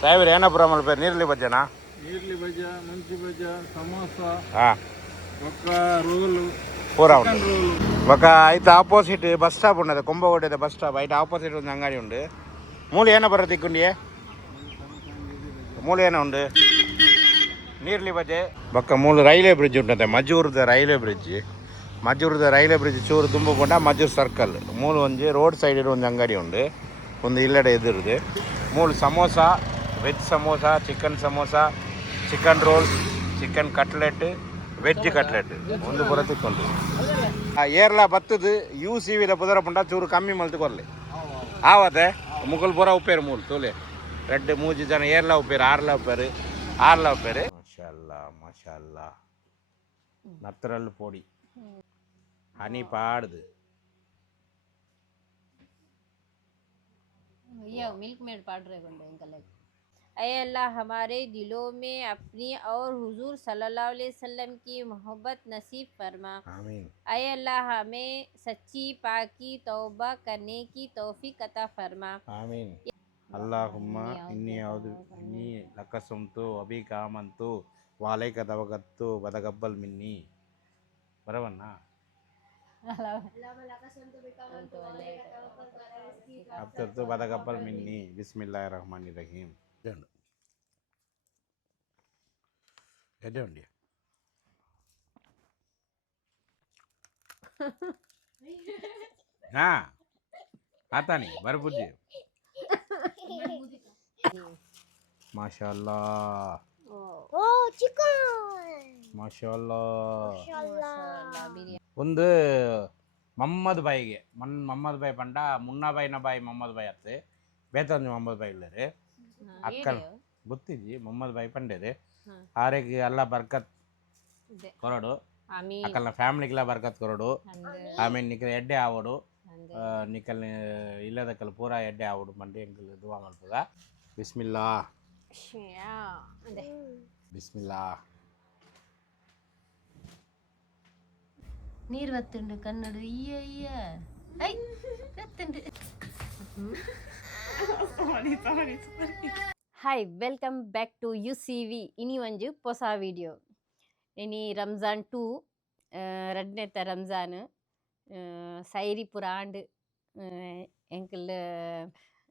Driver ಏನಪ್ಪ ಮಲ ಪೇರು ನೀರ್ಲಿ ಬಜ್ಜನಾ ನೀರ್ಲಿ ಬಜ್ಜ ಮಂಚಿ ಬಜ್ಜ ಸಮೋಸ ಹಾಂ ಒಕ್ಕ ರೋಲು ಪೂರಾ ಚಿಕನ್ ರೋಲು ఒక అయితే ఆపోజిట్ బస్ స్టాప్ ఉన్నది కుంభకోట బస్ స్టాప్ అయితే ఆపోజిట్ ఉంది అంగడి ఉంది మూలు ఏనా బర్ర దిక్కుండి ಮೂಲು ಏನೋ ಉಂಡು ನೀರ್ಲಿ ಬಜೆ ಬೊಕ್ಕ ಮೂಲು ರೈಲ್ವೆ ಬ್ರಿಡ್ಜ್ ಉಂಟಂತೆ ಮಜೂರ್ದ ರೈಲ್ವೆ ಬ್ರಿಡ್ಜ್ ಚೂರು ತುಂಬಕೊಂಡ ಮಜೂರ್ ಸರ್ಕಲ್ ಮೂಲು ಒಂಜಿ ರೋಡ್ ಸೈಡ್ ಒಂದು ಅಂಗಡಿ ಉಂಡು ಒಂದು ಇಲ್ಲಡೆ ಎದುರುದು ಮೂಲು samosa veg samosa chicken roll chicken cutlet veg cutlet ಒಂದು ಪೂರ ತಿಕ್ಕೊಂಡು ಏರ್ಲ ಬತ್ತದು ಯು ಸಿ ವಿದ ಪುದರ ಪುಂಡ ಚೂರು ಕಮ್ಮಿ ಮಲ್ತು ಕೊರ್ಲಿ ಆವತ್ತೆ ಮುಗಲ್ ಪೂರ ಉಪ್ಪೇರು ಮೂಲು ತೂಲೆ ரெண்டு மூஞ்சி ஜன ஏர்ல உப்பேர் ஆறுல உப்பேர் மாஷா நத்தரல் பொடி ஹனி பாடுது ये मिल्क मेड पाड़ रहे बंदे इनका लग ऐ अल्लाह हमारे दिलों में अपनी और हुजूर सल्लल्लाहु अलैहि वसल्लम की मोहब्बत नसीब फरमा। आमीन। ऐ अल्लाह हमें सच्ची पाकी तौबा करने की तौफीक अता फरमा। आमीन। अल्लाहुम्मा इन्नी लकसुमतु अबीक आमन्तु वालैका तवक्कलतु वतक़ब्बल मिन्नी बराबर ना अब तो वतक़ब्बल मिन्नी बिस्मिल्लाहिर्रहमानिर्रहीम एडोंडी हाँ आता नहीं बरबुजी माशाअल्लाह ओ चिकन माशाअल्लाह ಒಂದು ಮಮ್ಮದ್ ಬಾಯಿಗೆ ಮಮ್ಮದ್ ಬಾಯಿ ಪಂಡ ಮುನ್ನಾ ಬಾಯಿನ ಬಾಯಿ ಮಮ್ಮದ್ ಬಾಯಿ ಅತ್ತೆ ಬೇತಂದು ಮಮ್ಮದ್ ಬಾಯಿ ಇಲ್ಲರಿ ಅಕ್ಕಲ್ ಗೊತ್ತಿದ್ದಿ ಮಮ್ಮದ್ ಬಾಯಿ ಪಂಡೇರಿ ಆರೆಗೆ ಎಲ್ಲ ಬರ್ಕತ್ ಕೊರಡು ಅಕ್ಕಲ್ನ ಫ್ಯಾಮಿಲಿಗೆಲ್ಲ ಬರ್ಕತ್ ಕೊರಡು ಆಮೇಲೆ ನಿಖಲ್ ಎಡ್ಡೆ ಆವಡು ನಿಖಲ್ ಇಲ್ಲದಕ್ಕಲ್ ಪೂರಾ ಎಡ್ಡೆ ಆವಡು ಮಂಡಿ ಎಂಕಲ್ ದುವಾ ಮಾಡ್ತದ ಬಿಸ್ಮಿಲ್ಲಾ ಬಿಸ್ಮಿಲ್ಲಾ ನೀರು ಬತ್ತುಂಡು ಕನ್ನಡ ಅಯ್ಯ ಐ ಬತ್ತುಂಡು hi welcome back to UCV ಇನಿ ಒಂಜು ಹೊಸ ವಿಡಿಯೋ ಇನಿ ರಂಜಾನ್ 2 ರಡ್ನೆತ್ತ ರಂಜಾನ್ ಸೈರಿ ಪುರ ಆಂಡ್ ಎಂಕಲ್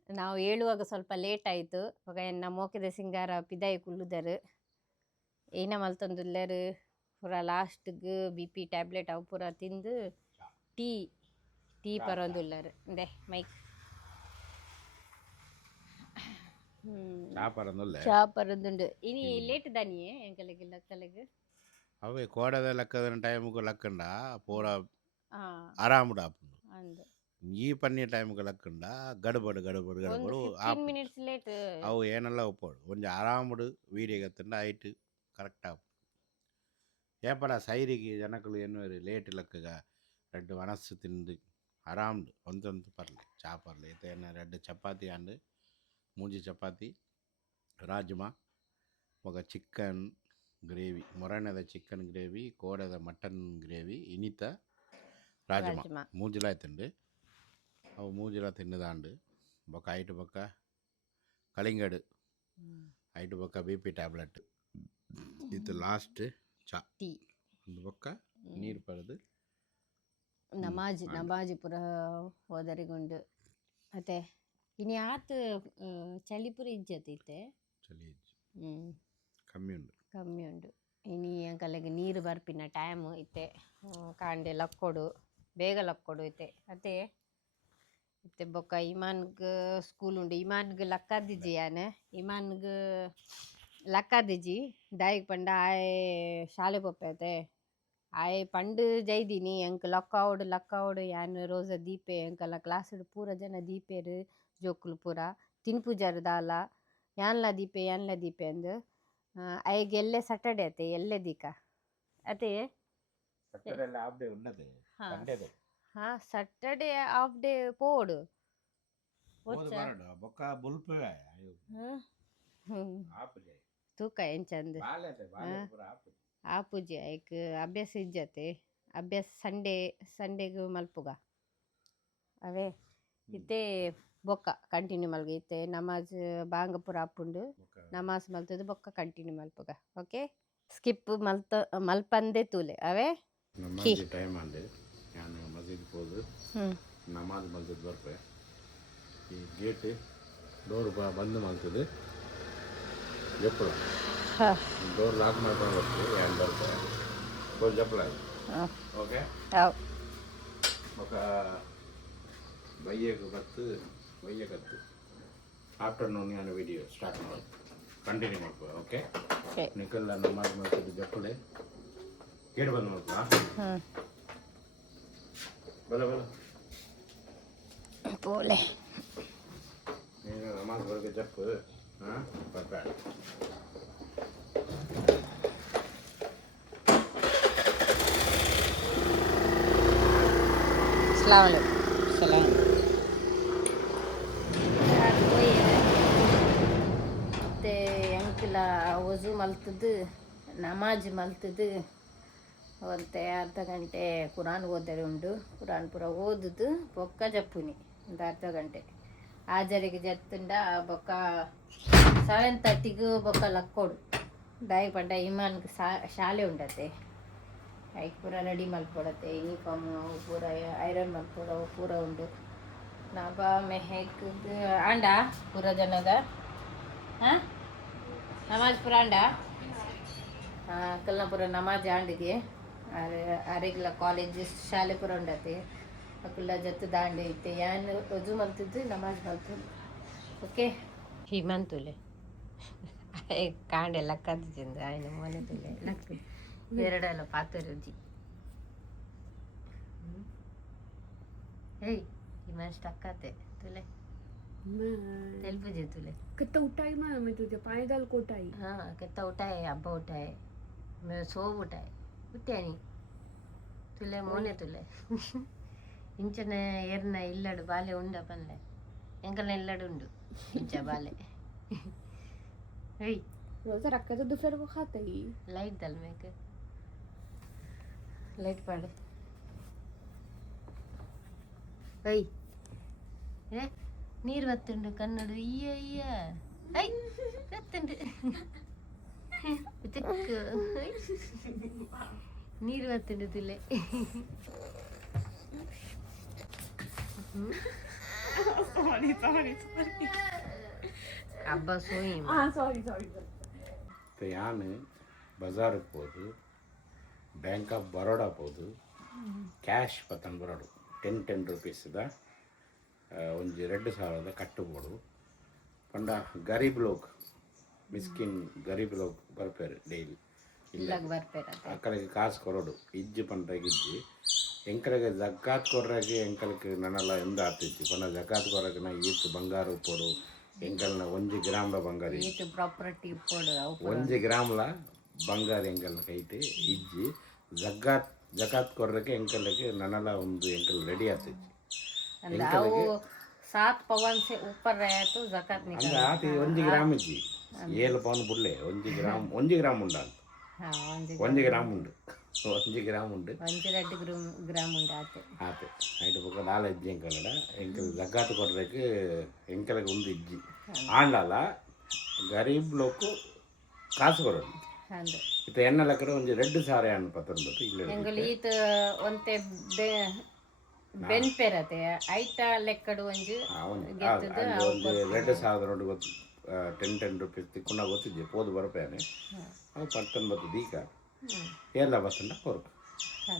ನಾವು ಹೇಳುವಾಗ ಸ್ವಲ್ಪ ಲೇಟ್ ಆಯಿತು ಆಗ ಎನ್ನ ಮೋಕೆದ ಸಿಂಗಾರ ಪಿದಾಯಿ ಕುಲ್ಲುದರು ಏನ ಮಲ್ತೊಂದುಲ್ಲೆರು ಪೂರ ಲಾಸ್ಟ್ಗೆ BP ಟ್ಯಾಬ್ಲೆಟ್ ಅವು ಪೂರ ತಿಂದು ಟೀ ಪರೊಂದುಲ್ಲರು ಅಂದೆ ಮೈಕ್ ಚಾ ಪರೊಂದುಂಡು ಇನಿ ಲೇಟ್ ದಾನಿಯೇ ಎಂಕಲೆಗೆ ಲಕ್ಕಲೆಗೆ ಅವೇ ಕೋಡದ ಲೆಕ್ಕದ ಟೈಮ್ಗೆ ಲಕ್ಕಂಡ ಪೂರ ಆರಾಮುಡ ಅಂದ ಈ ಪನ್ನಿಯ ಟೈಮ್ಗೆ ಲಕ್ಕಂಡ ಗಡಬಡು 15 ಮಿನಿಟ್ಸ್ ಲೇಟ್ ಅವು ಏನೆಲ್ಲ ಒಪ್ಪೋಡು ಒಂಜಿ ಆರಾಮುಡು ವೀಡಿಯೋಗೆ ತಂಡ ಐಟ್ ಕರೆಕ್ಟ್ ಆಪು ಏಪಡ ಸೈರಿಗೆ ಜನಕಲು ಏನು ಲೇಟ್ ಲಕ್ಕಗ ರೆಡ್ ಮನಸ್ಸು ತಿಂದು ಆರಾಮ್ಡು ಒಂದೊಂದು ಪರ್ಲೆ ಚಾ ಪರ್ಲೆ ಇತ ಏನು 2 ಚಪಾತಿ ಅಂಡ್ 3 ಚಪಾತಿ ರಾಜ್ಮಾ ఒక ಚಿಕನ್ ಗ್ರೇವಿ ಮೊರಣ್ಣದ ಚಿಕನ್ ಗ್ರೇವಿ ಕೋಡದ ಮಟನ್ ಗ್ರೇವಿ ಇನಿತ ರಾಜ್ಮಾ ಮೂಜಿಲ ಆಯ್ತಂಡು ಅವು ಮೂಜಿಲ ತಿನ್ನದಾಂಡು ಬೊಕ್ಕ ಐಟು ಬೊಕ್ಕ ಕಳಿಂಗಡು ಐಟು ಬೊಕ್ಕ BP ಟ್ಯಾಬ್ಲೆಟ್ ಇದು ಲಾಸ್ಟ್ ಚಾ ಟೀ ಒಂದು ಬೊಕ್ಕ ನೀರು ಪಡೆದು ನಮಾಜ್ ಪುರ ಹೋದರಿಗುಂಡು ಮತ್ತೆ ಇನಿ ಆತು ಚಳಿಪುರ ಇಜ್ಜತೈತೆ ಚಳಿ ಕಮ್ಮಿ ಉಂಡು ಇನಿ ಅಂಕಲೆಗೆ ನೀರು ಬರ್ಪಿನ ಟೈಮ್ ಐತೆ ಕಾಂಡೆ ಲಕ್ಕೊಡು ಬೇಗ ಲಕ್ಕೊಡು ಐತೆ ಅತ್ತೆ ಬೊಕ್ಕ ಇಮಾನ್ಗೆ ಸ್ಕೂಲ್ ಉಂಡು ಇಮಾನ್ಗೆ ಲಕ್ಕದಿಜ್ಜಿ ಇಮಾನ್ಗೆ ಲಕ್ಕದಿಜ್ಜಿ ದಾಯಿಗೆ ಪಂಡ ಆಯ್ ಶಾಲೆ ಪೊಪ್ಪೈತೆ ಆಯ್ ಪಂಡು ಜೈದಿನಿ ಎಂಕ್ ಲಕ್ಕಾವಡು ಯಾನ್ ರೋಸ ದೀಪೆ ಎಂಕಲ್ಲ ಕ್ಲಾಸ್ ಪೂರ ಜನ ದೀಪೇರು ಜೋಕುಲು ಪೂರ ತಿನ್ಪುಜಾರು ದಾಲ ಯಾನ್ಲ ದೀಪೆ ಅಂದು ಐಗೆ ಎಲ್ಲೆ ಸಟರ್ಡೆ ಅತ್ತೆ ಎಲ್ಲೆ ದೀಕ ಅತ್ತೆ ಸಟರ್ಡೆ ಹಾಫ್ ಡೇ ಪೋಡು ತೂಕ ಎಂಚಂದು ಆಪುಜಿ ಐಕ್ ಅಭ್ಯಾಸ ಇಜ್ಜತೆ ಅಭ್ಯಾಸ ಸಂಡೆಗ್ ಮಲ್ಪುಗ ಅವೇ ಇತ್ತೆ ಬೊಕ್ಕ ಕಂಟಿನ್ಯೂ ಮಲ್ಗೈತೆ ನಮಾಜ್ ಬಾಂಗ ಪೂರ ಆಪುಂಡು ನಮಾಜ್ ಮಲ್ತದು ಬೊಕ್ಕ ಕಂಟಿನ್ಯೂ ಮಲ್ಪುಗ ಓಕೆ ಸ್ಕಿಪ್ ಮಲ್ಪಂದೆ ತೂಲೆ ಅವೇ ನಮಾಜ್ ಟೈಮ್ ಅಂದೆ ನಾನು ಮಸೀದ್ ಹೋದು ಹ್ಞೂ ನಮಾಜ್ ಮಲ್ತದ್ದು ಬರ್ಪೆ ಈ ಗೇಟ್ ಡೋರ್ ಬಂದು ಮಲ್ತದ್ದು ಜಪ್ಪಳ ಹಾಂ ಡೋರ್ ಲಾಕ್ ಮಾಡ್ಕೊಂಡು ಬರ್ತೀವಿ ಏನು ಬರ್ತೆ ಫುಲ್ ಜಪ್ಪಳ ಓಕೆ ಯಾವ ఒక ಬೈಯಕತ್ತು ಆಫ್ಟರ್ನೂನ್ ನಾನು ವಿಡಿಯೋ ಸ್ಟಾರ್ಟ್ ಮಾಡೋದು ಕಂಟಿನ್ಯೂ ಮಾಡ್ಕೋ ಓಕೆ ಓಕೆ ನಿಖಲ್ ನಮಾಜ್ ಮಾಡ್ತಿದ್ದು ಜಪ್ಪಳೆ ಗೇಟ್ ಬಂದು ಮಾಡ್ಕೋ ಹ್ಞೂ ಬಲ ಬಲ ಪೋಲೆ ನೀನು ನಮಾಜ್ ಬರ್ಗೆ ಜಪ್ಪು ಹಾಂ ಬರ್ಬೇಡ Selamat. ಮತ್ತೆ ಎಂಕ್ಲ ವಜು ಮಲ್ತದ್ದು ನಮಾಜ್ ಮಲ್ತದ್ದು ಒಂದು ಅರ್ಧ ಗಂಟೆ ಕುರಾನ್ ಓದರೆ ಉಂಡು ಕುರಾನ್ ಪೂರ ಓದುದು ಬೊಕ್ಕ ಜಪ್ಪುನಿ ಒಂದು ಅರ್ಧ ಗಂಟೆ ಹಾಜರಿಗೆ ಜತ್ತುಂಡ ಬೊಕ್ಕ 7:30ಗೆ ಬೊಕ್ಕ ಲಕ್ಕೋಡು ದಾಯಿ ಪಂಡ ಇಮಾನ್ಗೆ ಶಾಲೆ ಉಂಡತೆ ಐಕ್ ಪೂರ ರೆಡಿ ಮಲ್ಪೊಡತ್ತೆ ಯೂನಿಫಾರ್ಮ್ ಪೂರ ಐರನ್ ಮಲ್ಪೊಡ ಪೂರ ಉಂಡು ನಾಬ ಮೆಹಕ್ ಆಂಡ ಪೂರ ಜನಗ ಹಾಂ ನಮಾಜ್ ಪೂರ ಆಂಡ ಕಲ್ನ ಪೂರ ನಮಾಜ್ ಆಂಡಿಗೆ ಅರೆಗ್ಲ ಕಾಲೇಜ್ ಶಾಲೆ ಪೂರ ಉಂಡತೆ ಅಕ್ಕಲ್ಲ ಜತ್ತು ದಾಂಡೆ ಐತೆ ಯಾನ್ ರುಜು ಮಲ್ತಿದ್ದು ನಮಾಜ್ ಮಲ್ತದ್ದು ಓಕೆ ಹಿಮಂತುಲೆ ಕಾಂಡೆ ಲಕ್ಕದ್ದು ಚಂದ ಆಯ್ನ ಮನೆ ತುಲೆ ಲಕ್ಕ ಬೇರೆಡೆಲ್ಲ ಪಾತ್ರೆ ರುಚಿ ಏಯ್ ಇಮನ್ ಸ್ಟಕ್ಕಾತೆ ತುಲೆ ತೆಲ್ಪುಜೆ ತುಲೆ कितना उठाई मैं तुझे पायदल को उठाई ಹಾಂ ಕೆತ್ತ ಉಟಾಯ್ ಹಬ್ಬ ಉಟಾಯ್ ಸೋವು ಉಟಾಯ್ ಉಟ್ಯಾನಿ ತುಲೆ ಮೋನೆ ತುಲೆ ಇಂಚನ ಏರ್ನ ಇಲ್ಲಡು ಬಾಲೆ ಉಂಡ ಪನ್ಲೆ ಎಂಕಲ್ನ ಇಲ್ಲಡು ಉಂಡು ಇಂಚ ಬಾಲೆ ಏಯ್ रोजा रखा तो दोपहर को खाता ही ಲೈಟ್ ದಲ್ ಮೇಕೆ ಲೈಟ್ ಪಾಡು ಐ ಏ ನೀರು ಬತ್ತುಂಡು ಕನ್ನಡ ಅಯ್ಯ ಅಯ್ಯ ಐ ಬತ್ತುಂಡು ತಿಕ್ಕು ನೀರು ಬತ್ತುಂಡು ತುಲೆ ಹಬ್ಬ ಸೋಯಿ सॉरी இப்போ யான் பஜாருக்கு போகுது ಬ್ಯಾಂಕ್ ಆಫ್ ಬರೋಡಾ போகுது ಕ್ಯಾಶ್ ಪತ್ತನ್ ಬರೋಡು 10 ರೂಪೀಸ್ದ ಒಂಜಿ 2,000 ಕಟ್ಟುಬೋಡು ಪಂಡ ಗರೀಬ್ ಲೋಕ್ ಮಿಸ್ಕಿನ್ ಗರೀಬ್ ಲೋಕ್ ಬರ್ಪೇರು ಡೈಲಿ ಇಲ್ಲ ಬರ್ಪೇರ ಅಕ್ಕಳಿಗೆ ಕಾಸು ಕೊರೋಡು ಇಜ್ಜಿ ಪಂಡ್ರಾಗ ಇಜ್ಜಿ ಎಂಕಲಿಗೆ ಜಕಾತ್ ಕೊರ್ರಾಗೆ ಎಂಕಲಿಗೆ ನನ್ನೆಲ್ಲ ಎಂದ ಆತಿಜ್ಜಿ ಪಂಡ ಜಕಾತ್ ಕೊರಕ್ಕೆ ನಾ ಈತು ಬಂಗಾರ ಉಪ್ಪೋಡು ಎಂಕಲ್ನ 1 ಗ್ರಾಮ್ಲ ಬಂಗಾರ ಪ್ರಾಪರ್ಟಿ ಉಪ್ಪೋಡು 1 ಗ್ರಾಮ್ಲ ಬಂಗಾರ ಎಂಕಲ್ನ ಕೈತೆ ಇಜ್ಜಿ ಜಕಾತ್ ಕೊರ್ರಕ್ಕೆ ಎಂಕಲಿಗೆ ನನ್ನೆಲ್ಲ ಒಂದು ಎಂಕಲ್ ರೆಡಿ ಆತಿಜ್ಜಿ ಅವು 7 ಪವನ್ ಸೆ ऊपर रहे तो zakat ಅಂದ್ರೆ ಆತಿ 1 ಗ್ರಾಮ್ ಇಜ್ಜಿ 7 ಪವನ್ ಬುಡ್ಲೆ 1 ಗ್ರಾಮ್ ಉಂಡ ಅಂತ 1 ಗ್ರಾಮ್ ಉಂಡು 1 ಗ್ರಾಮ್ ಉಂಡು 1-2 ಗ್ರಾಮ್ ಉಂಡು ಆತೆ ಐಟು ಪಕ್ಕ 4 ಇಜ್ಜಿ ಎಂಕಲ್ಡ ಎಂಕಲ್ ಜಕಾತ್ ಕೊರ್ರಕ್ಕೆ ಎಂಕಲಿಗೆ ಒಂದು ಇಜ್ಜಿ ಆಂಡಲ ಗರೀಬ್ ಲೋಕು ಕಾಸು ಕೊರೋದು ಇತ್ತ ಎನ್ನ ಲೆಕ್ಕಡ ಒಂದು 2,000 ಅನ್ನು ಪತ್ತೊಂಬತ್ತು ಇಲ್ಲ ಎಂಗಲ್ ಈತ ಒಂತೆ ಬೆನ್ ಪೆರತೆ ಐಟ ಲೆಕ್ಕಡು ಒಂಜಿ ಒಂದು 2,000 ನೋಡಿ ಗೊತ್ತು 10 ರೂಪೀಸ್ ತಿಕ್ಕೊಂಡ ಗೊತ್ತಿದ್ದೆ ಪೋದು ಬರಪೇನೆ ಅದು 19 ದೀಕ ಎಲ್ಲ ಬತ್ತಂಡ ಕೊರ್ಕು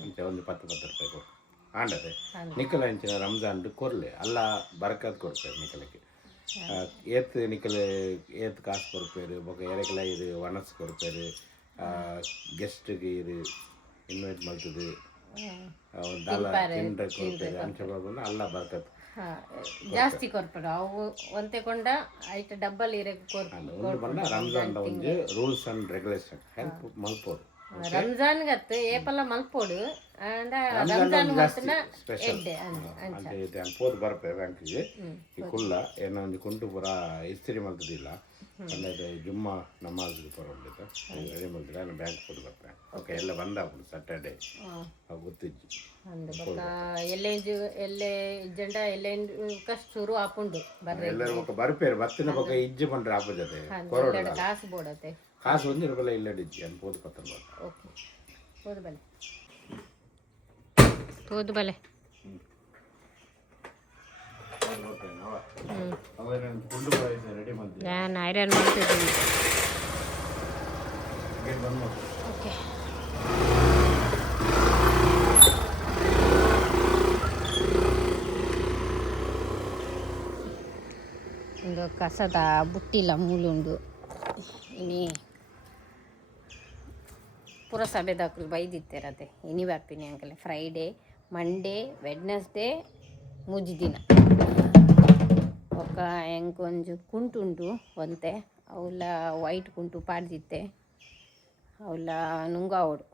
ಇಂಚ ಒಂದು 10 ರೂಪಾಯಿ ಕೊರ್ಕು ಆಂಡದೆ ನಿಖಲ ಇಂಚಿನ ರಂಜಾನ್ ಕೊರ್ಲೆ ಅಲ್ಲ ಬರಕತ್ ಕೊಡ್ಪೇರು ನಿಖಲಕ್ಕೆ ಏತ್ ನಿಖಲ್ ಏತ್ ಕಾಸು ಕೊಡ್ಪೇರು ಬೊಕ ಎರೆಕಲ ಇದು ವನಸ್ ಕೊಡ್ಪೇರು ಗೆಸ್ಟ್ಗೆ ಇದು ಇನ್ವೈಟ್ ಮಾಡ್ತದೆ ದಾಲ ತಿಂಡ್ರೆ ಕೊಡ್ಪೇರು ಅಂಚ ಬರ್ಬಂದು ಅಲ್ಲ ಬರಕತ್ ಜಾಸ್ತಿ ಕೊರ್ಪಡು ಅವು ಒಂತೆ ಕೊಂಡ ಐಟ ಡಬ್ಬಲ್ ಇರಕ್ಕೆ ಒಂದು ಬಂದ ರಂಜಾನ್ ಒಂದು ರೂಲ್ಸ್ ಅಂಡ್ ರೆಗ್ಯುಲೇಷನ್ ಹೆಲ್ಪ್ ಮಲ್ಪೋದು ರಂಜಾನ್ ಗತ್ತು ಏಪಲ್ಲ ಮಲ್ಪೋಡು ಅಂಡ ರಂಜಾನ್ ಮಲ್ತನ ಎಡ್ಡೆ ಅಂತ ಪೋದು ಬರ್ಪೆ ಬ್ಯಾಂಕಿಗೆ ಈ ಕುಲ್ಲ ಏನೋ ಒಂದು ಕುಂಟು ಪೂರ ಇಸ್ತ್ರಿ ಮಲ್ತದಿಲ್ಲ ಅಲ್ಲದೆ ಜುಮ್ಮಾ ನಮಾಜ್ಗೆ ಬರೋದಿಲ್ಲ ರೆಡಿ ಮಾಡಿದ್ರೆ ನಾನು ಬ್ಯಾಂಕ್ ಕೊಟ್ಟು ಬರ್ತೆ ಓಕೆ ಎಲ್ಲ ಬಂದಾಪುಡು ಸ್ಯಾಟರ್ಡೇ ಅವು ಗೊತ್ತಿಜ್ಜಿ ಅಂದು ಬೊಕ್ಕ ಎಲ್ಲೇ ಜೆಂಡ ಎಲ್ಲೇ ಕಷ್ಟ ಶುರು ಆಪುಂಡು ಬರ್ರೆ ಎಲ್ಲರೂ ಒಕ್ಕ ಬರ್ಪೇರು ಬತ್ತಿನ ಪಕ್ಕ ಇಜ್ಜಿ ಪಂಡ್ರೆ ಆಪ ಜೊತೆ ಕೊರೋಡ ಕಾಸು ಬೋಡತೆ ಕಾಸು ಒಂದಿನ ಬಲ್ಲ ಇಲ್ಲಡಿಜ್ಜಿ ಅನ್ ಪೋದು ಪತ್ತನ ಬರ್ತದೆ ಓಕೆ ತೋದು ಬಲೆ ರೆಡಿ ಮಾಡಿ ನಾನು ಐರನ್ ಮಾಡ್ತಿದ್ದೀನಿ ಓಕೆ ಒಂದು ಕಸದ ಬುಟ್ಟಿಲ ಮೂಲುಂಡು ಇನಿ ಪುರಸಭೆದಾಕಲು ಬೈದಿತ್ತೇರದೆ ಇನಿ ಬರ್ಪಿನಿ ಅಂಕಲೆ ಫ್ರೈಡೇ ಮಂಡೇ ವೆಡ್ನೆಸ್ಡೇ ಮೂಜಿ ದಿನ ಒಕ್ಕ ಎಂಕೊಂಜು ಕುಂಟುಂಟು ಒಂತೆ ಅವಳ ವೈಟ್ ಕುಂಟು ಪಾಡ್ದಿತ್ತೆ ಅವಳ ನುಂಗಾವೋಡು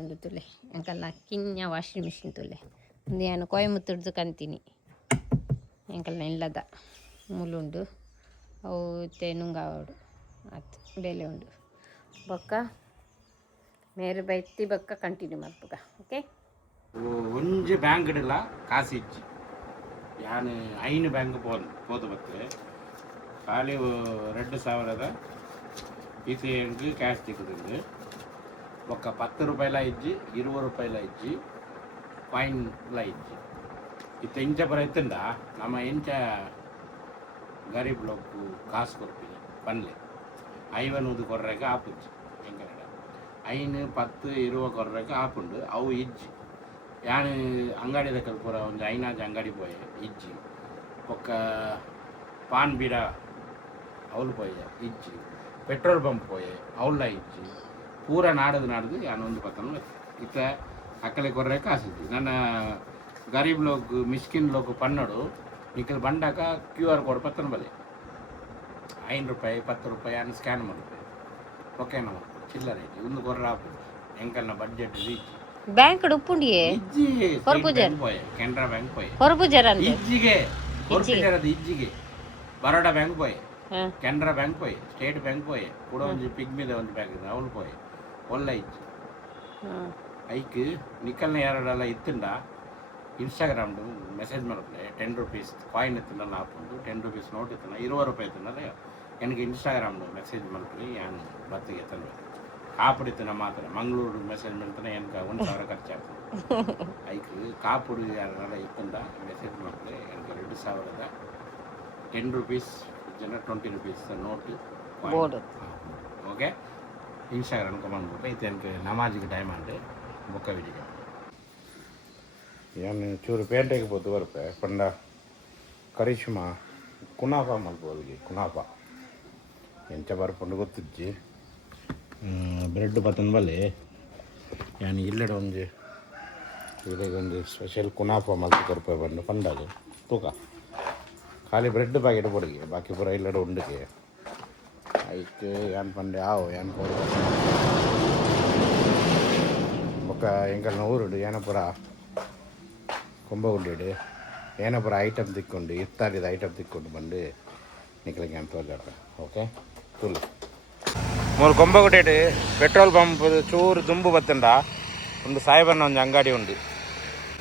ಒಂದು ತುಲೆ ಎಂಕಲ್ಲ ಕಿನ್ನ ವಾಷಿಂಗ್ ಮಿಷಿನ್ ತುಲೆ ಒಂದು ನಾನು ಕೊಯಮತ್ತೂರ್ದು ಕಂತೀನಿ ಎಂಕಲ್ಲ ಇಲ್ಲದ ಮುಲುಂಡು ಅವು ತೆ ನುಂಗಾವೋಡು ಆತು ಬೇಲೆ ಉಂಡು ಬೊಕ್ಕ ಮೇರೆ ಬೈತಿ ಬೊಕ್ಕ ಕಂಟಿನ್ಯೂ ಮಾಡ್ಬೇಕ ಓಕೆ ಒಂಜಿ ಬ್ಯಾಂಕ್ ಇಡಲ್ಲ ಕಾಸು ಇಜ್ಜಿ ಯಾನು ಐನು ಬ್ಯಾಂಕ್ ಪೋದು ಬತ್ತೆ ಖಾಲಿ 2,000 ಈಸೆಂಗೆ ಕ್ಯಾಶ್ ತಿಕ್ಕುದು ಒಕ್ಕ 10 ರೂಪಾಯಿಲ ಇಜ್ಜಿ 20 ರೂಪಾಯಿಲ ಇಜ್ಜಿ ಕಾಯಿನ್ಲ ಇಜ್ಜಿ ಇತ್ತ ಇಂಚ ಬರ ಇತ್ತಂಡ ನಮ್ಮ ಎಂಚ ಗರೀಬ್ ಲೋಕು ಕಾಸು ಕೊಡ್ತೀನಿ ಪನ್ಲೆ 50 ಕೊರ್ರೆಗೆ ಆಪುಜ್ಜಿ ಹೆಂಗಡ 5 10 20 ಕೊರ್ರೆಗೆ ಆಪುಂಡು ಅವು ಇಜ್ಜಿ ಯಾನು ಅಂಗಡಿದ ಕಲ್ಪುರ ಒಂದು 5 ಅಂಗಡಿ ಪೋಯೆ ಇಜ್ಜಿ ಒಕ್ಕ ಪಾನ್ ಬೀಡ ಅವಳು ಪೋಯೆ ಇಜ್ಜಿ ಪೆಟ್ರೋಲ್ ಪಂಪ್ ಪೋಯೆ ಅವಳ ಇಜ್ಜಿ ಪೂರ ನಾಡದು ಯಾನೊಂದು ಪತ್ತನ ಇತ್ತ ಅಕ್ಕಲೆ ಕೊರ್ರೆ ಕಾಸಿದ್ದಿ ನನ್ನ ಗರೀಬ್ ಲೋಕ್ ಮಿಸ್ಕಿನ್ ಲೋಕ್ ಪನ್ನಡು ನಿಕ್ಕಲ್ ಬಂಡಾಕ QR ಕೋಡ್ ಪತ್ತನ ಬಲೆ 5 ರೂಪಾಯಿ 10 ರೂಪಾಯಿ ಅನ್ನು ಸ್ಕ್ಯಾನ್ ಮಾಡುತ್ತೆ ಓಕೆ ನಾವು ಚಿಲ್ಲರೆ ಇಜ್ಜಿ ಒಂದು ಕೊರ್ರೆ ಆಪು ಎಂಕಲ್ನ ಬಡ್ಜೆಟ್ ಇಜ್ಜಿ ಬ್ಯಾಂಕ್ ಉಪ್ಪುಂಡಿಯೇ ಕೆನರಾ ಬ್ಯಾಂಕ್ ಪೋಯ್ ಹೊರಪೂಜಾರ ಇಜ್ಜಿಗೆ ಇಜ್ಜಿಗೆ ಬರೋಡಾ ಬ್ಯಾಂಕ್ ಪೋಯ್ ಕೆನರಾ ಬ್ಯಾಂಕ್ ಪೋಯ್ ಸ್ಟೇಟ್ ಬ್ಯಾಂಕ್ ಪೋಯ್ ಕೂಡ ಒಂದು ಪಿಗ್ಮಿದ ಒಂದು ಬ್ಯಾಂಕ್ ಇದೆ ಅವಳು ಪೋಯ್ ಒಳ್ಳೆ ಇಜ್ಜಿ ಐಕ್ ನಿಕ್ಕಲ್ನ ಎರಡೆಲ್ಲ ಇತ್ತಂಡ ಇನ್ಸ್ಟಾಗ್ರಾಮ್ದು ಮೆಸೇಜ್ ಮಾಡಿದ್ರೆ 10 ರೂಪೀಸ್ ಕಾಯಿನ್ ಎತ್ತಿನ ಹಾಕೊಂಡು 10 ರೂಪೀಸ್ ನೋಟ್ ಇತ್ತನ 20 ರೂಪಾಯಿ ಇತ್ತಂದ್ರೆ ನನಗೆ ಇನ್ಸ್ಟಾಗ್ರಾಮ್ದು ಮೆಸೇಜ್ ಮಾಡಿದ್ರಿ ಯಾನು ಬತ್ತಿಗೆ ತಂದು ಕಾಪುಡಿತನ ಮಾತ್ರ ಮಂಗಳೂರು ಮೆಸೇಜ್ ಮಾಡ್ತಾನೆ ಏನಕ್ಕೆ 1,000 ಖರ್ಚಾಗ್ತದೆ ಐಕ್ ಕಾಪುಡಿ ಯಾರೆಲ್ಲ ಇತ್ತಂದ ಮೆಸೇಜ್ ಮಾಡಿದ್ರೆ எனக்கு 2,000 10 ರೂಪೀಸ್ ಜನ 20 ರೂಪೀಸ್ ನೋಟು ಓಕೆ ಇನ್ಸ್ಟಾಗ್ರಾಮ್ ಕಮಾಂಡ್ಬಿಟ್ಟು ಇದು எனக்கு ನಮಾಜಿಗೆ ಟೈಮ್ ಅಂದರೆ ಬೊಕ್ಕ ವಿಡಿಯೋ ಏನು ಚೂರು ಪೇಂಟೆಗೆ ಪೋದು ಬರುತ್ತೆ ಪಂಡ ಕರಿಷ್ಮಾ ಕುನಾಫ ಮಲ್ಪೋಲ್ಗೆ ಕುನಾಫ ಎಂಚ ಬರ್ಕೊಂಡು ಗೊತ್ತಿಜ್ಜಿ ಬ್ರೆಡ್ ಪತ್ತನ ಬಲೆ ಯಾನು ಇಲ್ಲಡ ಒಂದು ಇದೊಂದು ಸ್ಪೆಷಲ್ ಕುನಾಫ ಮಲ್ತು ಕೊರಪೆ ಬಂದು ಪಂಡದು ತೂಕ ಖಾಲಿ ಬ್ರೆಡ್ ಪ್ಯಾಕೆಟ್ ಪೊಡಿಗೆ ಬಾಕಿ ಪೂರ ಇಲ್ಲಡ ಉಂಡಿಗೆ ಐಕೆ ಯಾನ್ ಪಂಡೆ ಆವು ಯಾನ್ ಕೊಡು ಬೊಕ್ಕ ಎಂಕಲ್ನ ಊರುಡು ಏನಪುರ ಕೊಂಬಗುಂಡಿಡು ಏನಪುರ ಐಟಮ್ ತಿಕ್ಕೊಂಡು ಇತ್ತಾರಿದ ಐಟಮ್ ತಿಕ್ಕೊಂಡು ಬಂದು ನಿಕ್ಲಿಗೆ ಅಂತ ತೋಜಾಡ್ತ ಓಕೆ ತುಳು ಮೂರು ಕೊಂಬಗುಂಡಿ ಪೆಟ್ರೋಲ್ ಪಂಪ್ ಚೂರು ದುಂಬು ಬತ್ತಂಡ ಒಂದು ಸಾಯಿಬರ್ನ ಒಂದು ಅಂಗಡಿ ಉಂಡು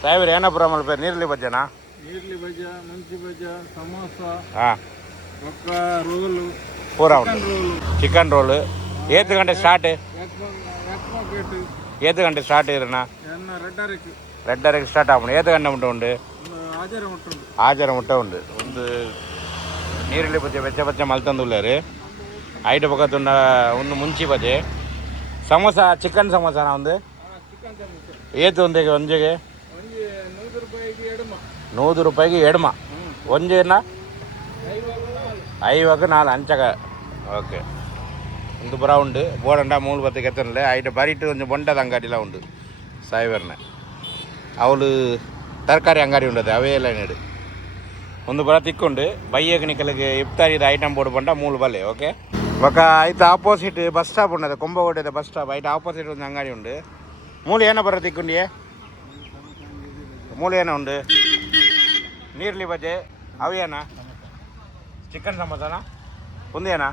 ಸಾಯಿಬರ್ ಏನಪುರ ಮಲ್ಪೇರು ನೀರ್ಲಿ ಬಜ್ಜನಾ ನೀರ್ಲಿ ಬಜ್ಜ ಮುಂಚಿ ಬಜ್ಜ ಸಮೋಸ ಹಾಂ ಒಕ್ಕ ರೋಲು ಪೂರ ಉಂಟು ಚಿಕನ್ ರೋಲು ಏತು ಗಂಟೆ ಸ್ಟಾರ್ಟ್ ಏತು ಗಂಟೆ ಸ್ಟಾರ್ಟ್ ಇರೋಣ ರೆಡ್ಡರಿಗೆ ಸ್ಟಾರ್ಟ್ ಆಗೋಣ ಏತು ಗಂಟೆ ಮುಟ್ಟ ಉಂಟು ಆಜರ ಮುಟ್ಟ ಉಂಟು ಒಂದು ನೀರಲ್ಲಿ ಬಜ್ಜೆ ಬೆಚ್ಚ ಮಲ್ತಂದುಲ್ಲಾರು ಐಟ ಪಕ್ಕತ್ತುಂಡ ಒಂದು ಮುಂಚಿ ಬಜ್ಜೆ ಸಮೋಸ ಚಿಕನ್ ಸಮೋಸನ ಒಂದು ಏತು ಒಂದಿಗೆ ಒಂಜಿಗೆ 100 ರೂಪಾಯಿಗೆ ಎಡ್ಮ ಒಂಜೇನ 5 4 ಅಂಚಗ ಓಕೆ ಒಂದು ಪುರ ಉಂಡು ಬೋಡಂಡ 3 10 ಎತ್ತನಲೆ ಐಟ ಬರಿಟ್ಟು ಒಂದು ಬೊಂಡದ ಅಂಗಡಿಲ ಉಂಡು ಸಾಯಿಬರ್ನ ಅವಳು ತರಕಾರಿ ಅಂಗಡಿ ಉಂಡದು ಅವೇ ಎಲ್ಲ ನೀಡು ಒಂದು ಪುರ ತಿಕ್ಕೊಂಡು ಬೈಯಕ್ಕೆ ನಿಕ್ಕಲಿಗೆ ಇಫ್ತಾರಿದ ಐಟಮ್ ಬೋರ್ಡ್ ಬಂಡ 3 ಬಲೆ ಓಕೆ ఒక ಐತೆ ಆಪೋಸಿಟ್ ಬಸ್ ಸ್ಟಾಪ್ ಉಂಡದು ಕೊಂಬಗೋಡೆದ ಬಸ್ ಸ್ಟಾಪ್ ಐಟ ಆಪೋಸಿಟ್ ಒಂದು ಅಂಗಡಿ ಉಂಡು ಮೂಲು ಏನ ಬರ ತಿಕ್ಕೊಂಡಿಯೇ ಮೂಲು ಏನ ಉಂಡು ನೀರ್ಲಿ ಬಜ್ಜೆ ಅವೇನ ಚಿಕನ್ ಸಮೋಸನಾ ಒಂದೇನಾ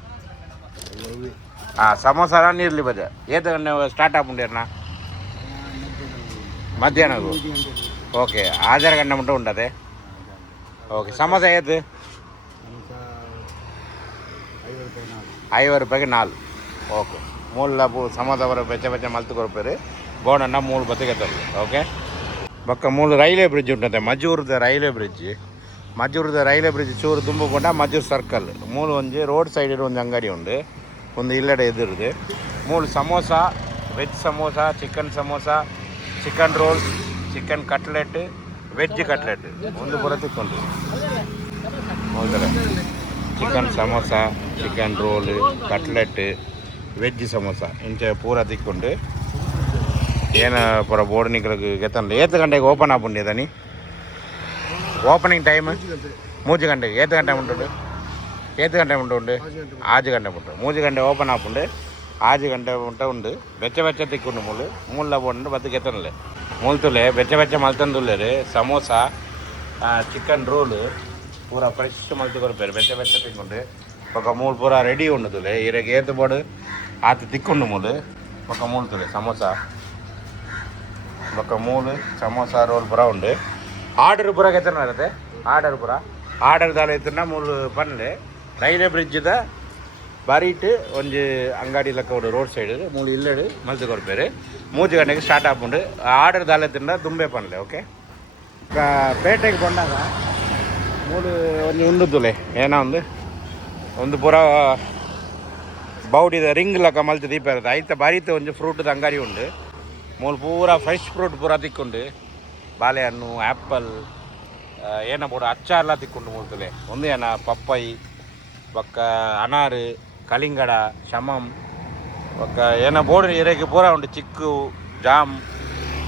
ಸಮೋಸಾದ ನೀರ್ಲಿ ಬಜೆ ಏತ ಗಂಟೆ ಸ್ಟಾರ್ಟ್ ಆಗ್ಬಿಟ್ಟಿರ್ನಾ ಮಧ್ಯಾಹ್ನಗೂ ಓಕೆ 6 ಗಂಟೆ ಮಟ್ಟ ಉಂಟದೆ ಓಕೆ ಸಮೋಸ ಏತು 5 ರೂಪಾಯಿಗೆ 4 ಓಕೆ ಮೂಲ ಸಮೋಸ ಬರೋ ಬೆಚ್ಚ ಮಲ್ತು ಕೊಡ್ಪೇರಿ ಬೋಂಡನ್ನ 3 ಬತ್ತಿಗೆ ತರಲಿ ಓಕೆ ಪಕ್ಕ ಮೂಲ ರೈಲ್ವೆ ಬ್ರಿಡ್ಜ್ ಉಂಟದೆ ಮಜೂರದ ರೈಲ್ವೆ ಬ್ರಿಡ್ಜ್ ಚೂರು ತುಂಬ ಕೊಂಡ ಮಜೂರ್ ಸರ್ಕಲ್ ಮೂಲು ಒಂಜಿ ರೋಡ್ ಸೈಡ್ ಒಂದು ಅಂಗಡಿ ಉಂಡು ಒಂದು ಇಲ್ಲಡೆ ಎದುರುದು ಮೂಲು samosa veg samosa chicken roll chicken cutlet veg cutlet ಒಂದು ಪೂರ ತಿಕ್ಕೊಂಡು ನೋಡಿದ್ರೆ chicken samosa chicken roll cutlet veg samosa ಇಂಚೆ ಪೂರ ತಿಕ್ಕೊಂಡು ಏನು ಪೂರ ಬೋರ್ಡ್ ನಿಕ್ಲಿಗೆ ಗೆತ್ತಂಡ ಏತು ಗಂಟೆಗೆ ಓಪನ್ ಆಗ್ಬಿಟ್ಟಿದ್ದಾನಿ ಓಪನಿಂಗ್ ಟೈಮ್ 3 ಗಂಟೆಗೆ ಏತು ಗಂಟೆ ಉಂಟು 6 ಗಂಟೆ ಉಂಟು 3 ಗಂಟೆ ಓಪನ್ ಆಗ್ಬಿಟ್ಟು 6 ಗಂಟೆ ಉಂಟು ಬೆಚ್ಚ ತಿಕ್ಕೊಂಡು ಮೂಲ ಬೋಂಡು ಬತ್ತು ಗೆತ್ತನಲೆ ಮೂಲ್ತುಲೆ ಬೆಚ್ಚ ಮಲ್ತಂದುಲ್ಲೆ ಸಮೋಸ ಚಿಕನ್ ರೋಲ್ ಪೂರ ಫ್ರೆಶ್ ಮಲ್ತು ಕೊಡ್ಪೇರು ಬೆಚ್ಚ ತಿಕ್ಕೊಂಡು ಪಕ್ಕ ಮೂಲು ಪೂರ ರೆಡಿ ಉಂಡುದುಲೆ ಇರಗೆ ಏತು ಬೋಡು ಆತು ತಿಕ್ಕೊಂಡು ಮೂಲು ಪಕ್ಕ ಮೂಲ್ತುಲೆ ಸಮೋಸ ಪಕ್ಕ ಮೂಲು ಸಮೋಸ ರೋಲ್ ಪೂರ ಉಂಡು ಆರ್ಡರ್ ಪೂರ ಗೆತ್ತನ ಇರುತ್ತೆ ಆರ್ಡರ್ ದಾಲ ಎತ್ತನ ಮೂಲು ಪನ್ಲೆ ರೈಲ್ವೆ ಬ್ರಿಡ್ಜ್ದ ಬರೀಟ್ ಒಂಜಿ ಅಂಗಡಿ ಲೆಕ್ಕ ಉಂಡು ರೋಡ್ ಸೈಡ್ ಮೂಲು ಇಲ್ಲಡು ಮಲ್ತು ಕೊಡ್ಪೇರು 3 ಗಂಟೆಗೆ ಸ್ಟಾರ್ಟ್ ಆಗ್ಬಿಟ್ಟು ಆರ್ಡರ್ ದಾಲ ಎತ್ತಿನ ದುಂಬೆ ಪನ್ಲೆ ಓಕೆ ಪೇಟೆಗೆ ಬಂದಾಗ ಮೂಲು ಒಂದು ಉಂಡುದುಲೆ ಏನೋ ಒಂದು ಪೂರ ಬೌಡಿದ ರಿಂಗ್ ಲೆಕ್ಕ ಮಲ್ತು ದೀಪ ಇರುತ್ತೆ ಐತ ಬರೀತ ಒಂಜಿ ಫ್ರೂಟ್ದ ಅಂಗಡಿ ಉಂಡು ಮೂಲು ಪೂರ ಫ್ರೆಶ್ ಫ್ರೂಟ್ ಪೂರ ತಿಕ್ಕೊಂಡು ಬಾಳೆಹಣ್ಣು ಆ್ಯಪಲ್ ಏನ ಬೋಡು ಅಚ್ಚಾರ್ಲ ತಿಕ್ಕೊಂಡು ಮೂಲ್ತಲೆ ಒಂದು ಏನ ಪಪ್ಪಾಯಿ ಪಕ್ಕ ಅನಾರು ಕಲಿಂಗಡ ಶಮಂ ಪಕ್ಕ ಏನ ಬೋಡು ಇರಕ್ಕೆ ಪೂರ ಉಂಡು ಚಿಕ್ಕು ಜಾಮ್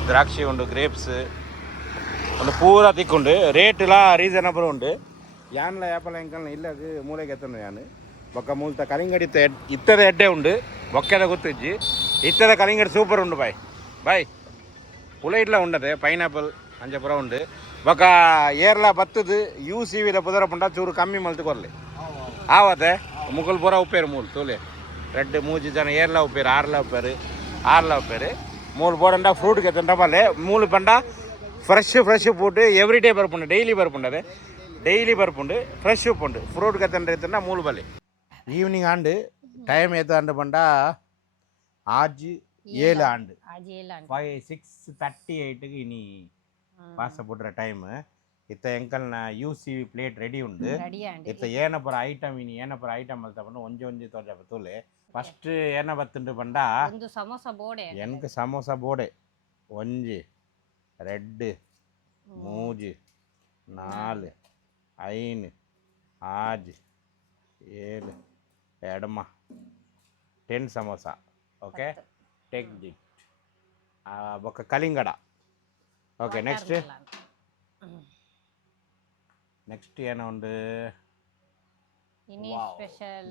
ದ್ರಾಕ್ಷಿ ಉಂಡು ಗ್ರೇಪ್ಸ್ ಒಂದು ಪೂರ ತಿಕ್ಕೊಂಡು ರೇಟ್ಲ ರೀಸನಬಲ್ ಉಂಡು ಯಾನ್ಲ ಆ್ಯಪಲ್ ಎಂಕಲ್ನ ಇಲ್ಲದು ಮೂಲೆಗೆ ಎತ್ತನು ಯಾನು ಬೊಕ್ಕ ಮೂಲ್ತ ಕಲಿಂಗಡಿ ಇತ್ತದ ಎಡ್ಡೆ ಉಂಡು ಬೊಕ್ಕೆದ ಗೊತ್ತಿಜ್ಜಿ ಇತ್ತದ ಕಲಿಂಗಡಿ ಸೂಪರ್ ಉಂಡು ಬಾಯ್ ಪುಳ ಇಟ್ಲ ಉಂಡದೆ ಪೈನಾಪಲ್ ಅಂಚ ಪುರ ಉಂಡು ಬೊಕ್ಕ ಏರ್ಲ ಬತ್ತದು UCVದ ಪುದರ ಪುಂಡ ಚೂರು ಕಮ್ಮಿ ಮಲ್ತು ಕೊರ್ಲಿ ಆವತ್ತೆ ಮುಗುಲ್ ಪೂರ ಉಪ್ಪೇರು ಮೂಲು ತೂಲೆ ರೆಡ್ 3 ಜನ ಏರ್ಲ ಉಪ್ಪೇರು ಆರ್ಲ ಉಪ್ಪೇರು ಮೂಲು ಬೋಡಂಡ ಫ್ರೂಟ್ ಗೆತ್ತಂಡ ಬಲ್ಲೆ ಮೂಲು ಪಂಡ ಫ್ರೆಶ್ ಫ್ರೂಟ್ ಎವ್ರಿ ಡೇ ಬರ್ಪುಂಡು ಡೈಲಿ ಬರ್ಪುಂಡು ಫ್ರೆಶ್ ಉಪ್ಪುಂಡು ಫ್ರೂಟ್ ಗೆತ್ತಂಡ ಇತ್ತಂಡ ಮೂಲು ಬಲ್ಲೆ ಈವ್ನಿಂಗ್ ಆಂಡು ಟೈಮ್ ಏತ ಅಂಡು ಪಂಡ ಆಜಿ 7 ಆಂಡು 6:38ಗೆ ಇನಿ ಪಾಸ ಪುಡ್ರ ಟೈಮ್ ಇತ್ತ ಎಂಕಲ್ನ UCV ಪ್ಲೇಟ್ ರೆಡಿ ಉಂಡು ಇತ್ತ ಏನಪರ ಐಟಮ್ ಅಲ್ತ ಪಂಡ ಒಂಜಿ ತೋಜ ತೂಲೆ ಫಸ್ಟ್ ಏನ ಬತ್ತುಂಡು ಪಂಡ ಒಂದು ಸಮೋಸ ಬೋಡೆ ಎನ್ಕ್ ಸಮೋಸ ಬೋಡೆ ಒಂಜಿ 2 3 4 5 6 7 ಎಡಮ 10 ಸಮೋಸ ಓಕೆ ಟೇಕ್ ಇಟ್ ಬೊಕ್ಕ ಕಲಿಂಗಡ ಓಕೆ ನೆಕ್ಸ್ಟ್ ಏನೋ ಉಂಡು ಸ್ಪೆಷಲ್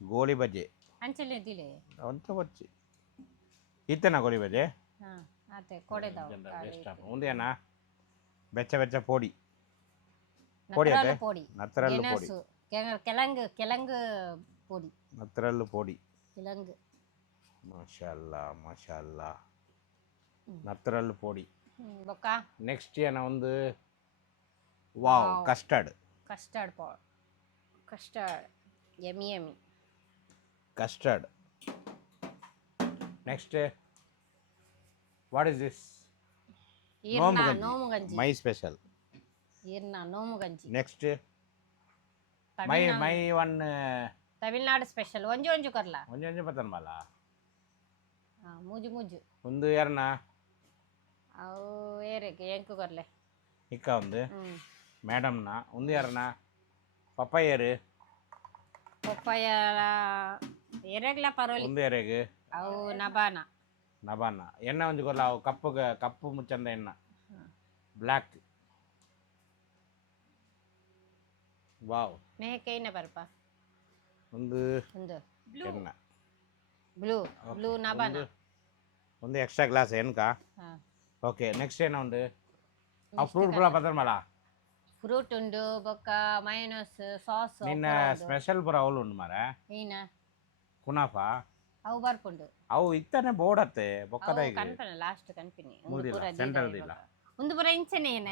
ಗೋಲಿ ಬಜ್ಜಿ ಅಂಚಲೆ ದಿಲೆ ಒಂತ ಬಜ್ಜಿ ಇತ್ತನ ಗೋಲಿ ಬಜ್ಜಿ ಆತೆ ಕೊಡೆದಾವು ಉಂದೇನ ಬೆಚ್ಚ ಪೋಡಿ ನತ್ತರಲ್ಲು ಪೋಡಿ ಕೆಳಂಗ್ ಪೋಡಿ ನತ್ತರಲ್ಲು ಪೋಡಿ ಕೆಳಂಗ್ ಮಾಷಾ ನತ್ತರಲ್ಲು ಪೋಡಿ ಬೊಕ್ಕ ನೆಕ್ಸ್ಟ್ ಏನ ಒಂದು wow custard yummy custard next what is this nombu kanji my special nombu kanji next my one Tamil Nadu special ಒಂಜಿ ಕೊರ್ಲ ಒಂಜಿ ಬತ್ತನ್ ಮಾಲ ಮೂಜು ಒಂದು ಯಾರನ ಅವು ಏರೆಗೆ ಎಂಕು ಕೊರ್ಲೆ ಇಕ್ಕ ಒಂದು ಮೇಡಮ್ನ ಒಂದು ಯಾರನ ಪಪ್ಪಾಯರು ಪಪ್ಪಾಯ ಎರೆಗ್ಲ ಪರೋಲಿ ಒಂದು ಎರೆಗೆ ಅವು ನಬಾನ ಎಣ್ಣೆ ಒಂಜಿ ಕೊರ್ಲ ಅವು ಕಪ್ಪು ಮುಚ್ಚಂದ ಎಣ್ಣ ಬ್ಲ್ಯಾಕ್ ವಾವ್ ಮೇಕೈನ ಬರ್ಪ ಒಂದು ಎಣ್ಣ ಬ್ಲೂ ನಬಾನ ಒಂದು ಎಕ್ಸ್ಟ್ರಾ ಗ್ಲಾಸ್ ಎನ್ಕ ಓಕೆ ನೆಕ್ಸ್ಟ್ ಏನೋ ಉಂಡು ಆ ಫ್ರೂಟ್ ಪೂರ ಬದಲ್ ಮಾಡ ಫ್ರೂಟ್ ಉಂಡು ಬೊಕ್ಕ ಮಯೋನಸ್ ಸಾಸ್ ನಿನ್ನ ಸ್ಪೆಷಲ್ ಪುರ ಅವಳು ಉಂಡು ಮಾರ ಏನ ಕುನಾಫ ಅವು ಬರ್ಪುಂಡು ಅವು ಇತ್ತನೆ ಬೋಡತ್ತೆ ಬೊಕ್ಕದ ಅವು ಕನ್ಪನ ಲಾಸ್ಟ್ ಕನ್ಪಿನಿ ಒಂದು ಮುಗ್ದಿಲ್ಲ, ಪೂರ center ದೀದ ದಿಲ್ಲ. ಇವಾಗ. ಒಂದು ಪೂರ ಇಂಚನೆ ಏನ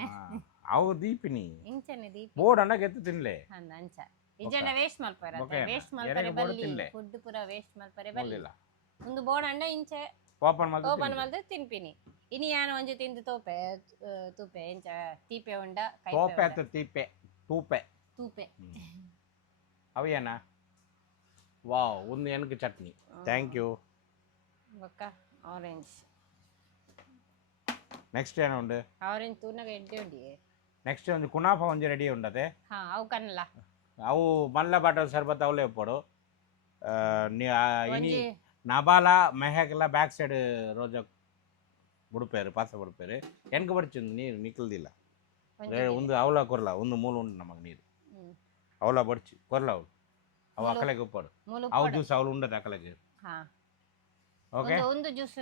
ಅವು ದೀಪಿನಿ ಇಂಚನೆ ದೀಪ ಬೋರ್ಡ್ ಅನ್ನ ಗೆತ್ತು ತಿನ್ಲೆ ಅಂದ ಅಂಚ ಇಜಂಡ ವೇಸ್ಟ್ ಮಲ್ಪರೆ ಬೊಕ್ಕ ಏನ? ವೇಸ್ಟ್ ಮಲ್ಪರೆ ಎರೆಗೆ ಬೋರ್ಡ್ ಬಲ್ಲಿ ತಿನ್ಲೆ? ಫುಡ್ ಪೂರ ವೇಸ್ಟ್ ಮಲ್ಪರೆ ಬಲ್ಲಿ ಮುಗ್ದಿಲ್ಲ. ಒಂದು ಬೋರ್ಡ್ ಅಂಡ ಇಂಚೆ ಓಪನ್ ಮಾಡಿ ಓಪನ್ ಮಲ್ದು ತಿನ್ಪಿನಿ ಇನಿ ಯಾನು ಒಂಜಿ ತಿಂದು ತೋಪೆ ತೂಪೆ ಇಂಚ ತೀಪೆ ಉಂಡ ತೋಪೆ ಅತ್ತ ತೀಪೆ ತೂಪೆ ತೂಪೆ ಅವು ಏನ ವಾವ್ ಒಂದು ಎನಕ್ಕೆ ಚಟ್ನಿ ಥ್ಯಾಂಕ್ ಯು ಬೊಕ್ಕ ಆರೆಂಜ್ ನೆಕ್ಸ್ಟ್ ಏನು ಉಂಡು ಆರೆಂಜ್ ತೂನಗ ಎಡ್ಡೆ ಉಂಡಿ ನೆಕ್ಸ್ಟ್ ಒಂದು ಕುನಾಫ ಒಂಜಿ ರೆಡಿ ಉಂಡದೆ ಹಾ ಅವು ಕನ್ನಲ ಅವು ಮಲ್ಲ ಬಾಟಲ್ ಸರ್ಬತ್ ಅವಲೇ ಒಪ್ಪಡು ಇನಿ ಒಂಜಿ ನಬಾಲ ಮೆಹಕ್ಲ ಬ್ಯಾಕ್ ಸೈಡ್ ರೋಜ ಬುಡುಪೇರು ಪಾಸ ಬುಡುಪೇರು ಎನ್ಗೆ ಬಡ್ಚಿಂದು ನೀರು ನಿಕ್ಕಲ್ದಿಲ್ಲ ಒಂದು ಅವಲ ಕೊರ್ಲ ಒಂದು ಮೂಲ ಉಂಟು ನಮಗೆ ನೀರು ಅವಲ ಬಡ್ಚಿ ಕೊರ್ಲ ಅವಳು ಅವು ಅಕ್ಕಲೆಗೆ ಉಪ್ಪಡು ಅವು ಜ್ಯೂಸ್ ಅವಳು ಉಂಡದ ಅಕ್ಕಲೆಗೆ ಹಾ ಓಕೆ ಒಂದು ಜ್ಯೂಸ್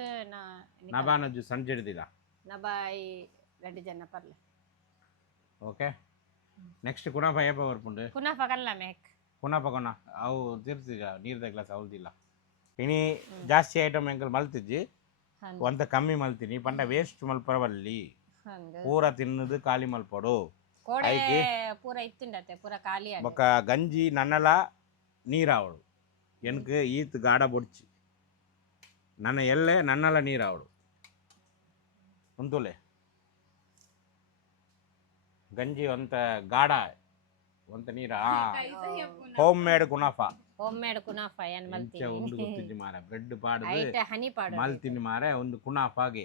ನಬಾನ ಜ್ಯೂಸ್ ಸಂಜೆ ಹಿಡ್ದಿಲ್ಲ ನಬಾಯಿ 2 ಜನ ಪರ್ಲೆ ಓಕೆ ನೆಕ್ಸ್ಟ್ ಕುನಾಫ ಏಪ ಬರ್ಪುಂಡು ಕುನಾಫ ಕಲ್ಲ ಮೇಕ್ ಕುನಾಫ ಕೊನ ಅವು ತಿರ್ತಿಗ ನೀರ್ದ ಗ್ಲಾಸ್ ಅವಲ್ದಿಲ್ಲ ಇನಿ ಜಾಸ್ತಿ ಐಟಮ್ ಎಂಕಲ್ ಮಲ್ತಿಜ್ಜಿ ಒಂತ ಕಮ್ಮಿ ಮಲ್ತೀನಿ ಪಂಡ ವೇಸ್ಟ್ ಮಲ್ಪರವಲ್ಲಿ ಪೂರ ತಿನ್ನದು ಖಾಲಿ ಮಲ್ಪಡು ಕೋಡೆ ಐಕೆ ಪೂರ ಇತ್ತುಂಡತೆ ಪೂರ ಖಾಲಿ ಆಗಿ ಬೊಕ್ಕ ಗಂಜಿ ನನ್ನಲ ನೀರಾವಡು ಎನ್ಕ್ ಈತ್ ಗಾಡ ಬೊಡ್ಚಿ ನನ್ನ ಎಲ್ಲೆ ನನ್ನಲ ನೀರಾವಡು ಉಂತುಲೆ ಗಂಜಿ ಒಂತ ಗಾಡ ಒಂತ ನೀರ ಹೋಮ್ ಮೇಡ್ ಕುನಾಫ ಹೋಮ್ ಮೇಡ್ ಕುನಾಫ ಏನ್ ಇಂಚ ಮಲ್ತೀನಿ ಉಂಡು ಗೊತ್ತಿಜ್ಜಿ ಮಾರ ಬ್ರೆಡ್ ಪಾಡ್ದು ಐಟ ಹನಿ ಪಾಡು ಮಲ್ತಿನಿ ಮಾರ ಒಂದು ಕುನಾಫಾಗೆ